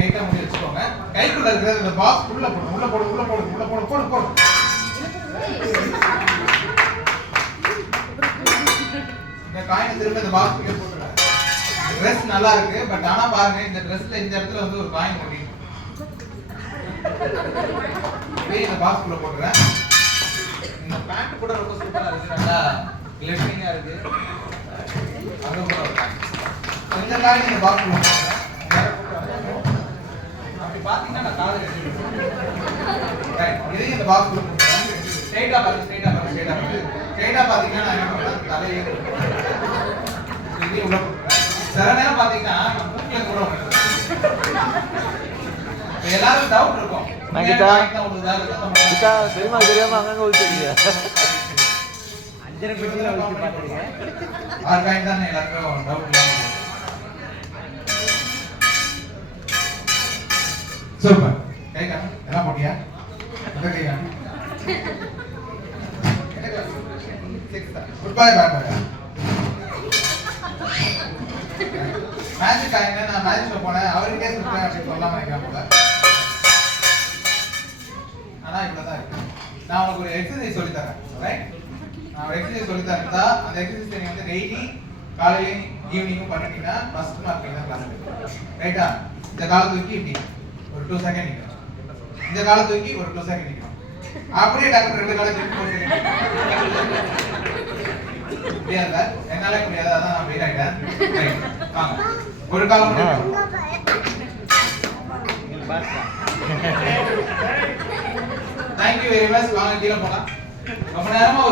டைட்டா மூடி வச்சுக்கோங்க. கைக்குள்ள இருக்கிற இந்த பாக்ஸ் உள்ள போடு. இந்த காயினை திரும்ப இந்த பாக்ஸ்க்குள்ள போட்டுருங்க. Dress நல்லா இருக்கு. பட் ஆனா பாருங்க இந்த Dressல இந்த இடத்துல வந்து ஒரு காயின் ஒட்டிருக்கு. இந்த பாக்ஸ்க்குள்ள போட்டுறேன். இந்த பேண்ட் கூட ரொம்ப சூப்பரா இருக்கு. நல்லா கிளிட்டரிங்கா இருக்கு. அங்க போடுறேன். இந்த காயின் இந்த பாக்ஸ்க்குள்ள போட்டுறேன். அப்படி பாத்தீங்கன்னா நான் காது கட்டிடுவேன். ரைட். இதையும் இந்த பாக்ஸ்க்குள்ள போட்டுறேன். ஸ்ட்ரைட்டா பாத்தீங்கன்னா நான் என்ன பண்றேன்? தலையை இதையும் உள்ள போட்டுறேன். சில நேரம் பாத்தீங்கன்னா மூக்குல கூட எல்லாரும் டவுட் இருக்கும். தெரியுமா தெரியாம அங்கங்க ஒழிச்சிருக்கீங்க. அஞ்சரை பெட்டியில ஒழிச்சு பாத்துருக்கேன். ஆறு காயின் தானே எல்லாருக்கும் டவுட் இல்லாம. சூப்பர். கை காணு. எல்லாம் போட்டியா? அந்த கை காணு. குட் பை மேஜிக் காயின் நான் மேட்ச்ல போனேன். அவருக்கே சொல்றேன் அப்படி சொல்லாம நினைக்கிறேன் போல. ஆனா இப்பதான் இருக்கு. நான் உங்களுக்கு ஒரு எக்ஸசைஸ் சொல்லி தரேன். ரைட்? நான் ஒரு எக்ஸசைஸ் சொல்லி தரேன்டா. அந்த எக்ஸசைஸ் நீங்க வந்து டெய்லி காலையில ஈவினிங்கும் பண்ணிட்டீங்கன்னா ஃபர்ஸ்ட் மார்க் நீங்க தான் கிளாஸ். ரைட்டா? இந்த காலை தூக்கி இப்படி ஒரு 2 செகண்ட் நிக்கணும். இந்த காலை தூக்கி ஒரு 2 செகண்ட் நிக்கணும். அப்படியே டாக்டர் ரெண்டு காலை தூக்கி 4 செகண்ட். முடியாத என்னால முடியாது. அதான் நான் வெயிட் ஆயிட்டேன். ரைட். வாங்க. ஒரு கால் மட்டும். Thank you very much. வாங்க கீழ போலாம். ரொம்ப நேரமா ஒரு